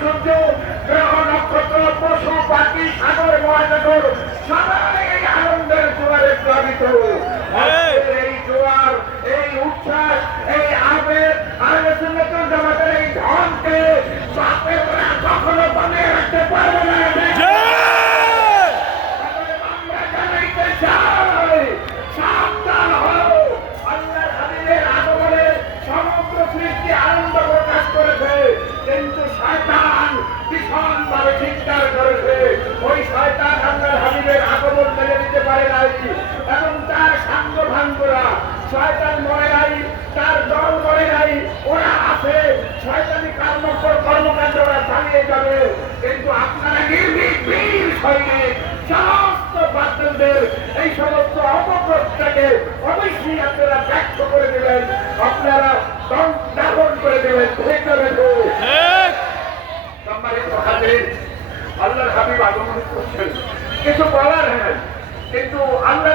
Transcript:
সূর্য, গ্রহ, নক্ষত্র, পশু, পাখি, সাগর, মহাসাগর সবাই এই আনন্দের জোয়ারে প্লাবিত। এই জোয়ার, এই উচ্ছ্বাস, এই আবেগ, আহলে সুন্নাতুল জামাতের এই ধনকে বাপেরা কখনো বানিয়ে রাখতে পারবে না। আমরা জানাইতে চাই, সাবধান হও। আল্লাহর হাবিবের আগমনে সমগ্র সৃষ্টি আনন্দ প্রকাশ করেছে, কিন্তু শয়তান ভীষণভাবে চিৎকার করেছে। ওই শয়তান আল্লাহর হাবিবের আগমন মেনে নিতে পারে নাই এবং তার সাঙ্গ ভাঙ্গরা, শয়তান মরে নাই, তার দল মরে নাই, ওরা আছে। শয়তানি কর্মকাণ্ড ওরা চালিয়ে যাবে, কিন্তু আপনারা নির্ভীক সৈনিক সমস্ত বাতিলদের এই সমস্ত অপপ্রচারকে অবশ্যই আপনারা ব্যক্ত করে দেবেন, আপনারা দাহন করে দেবেন। সম্মানিত হাজির, আল্লাহর হাবিব আগমন করছেন, কিছু বলার হ্যাঁ, কিন্তু আল্লাহ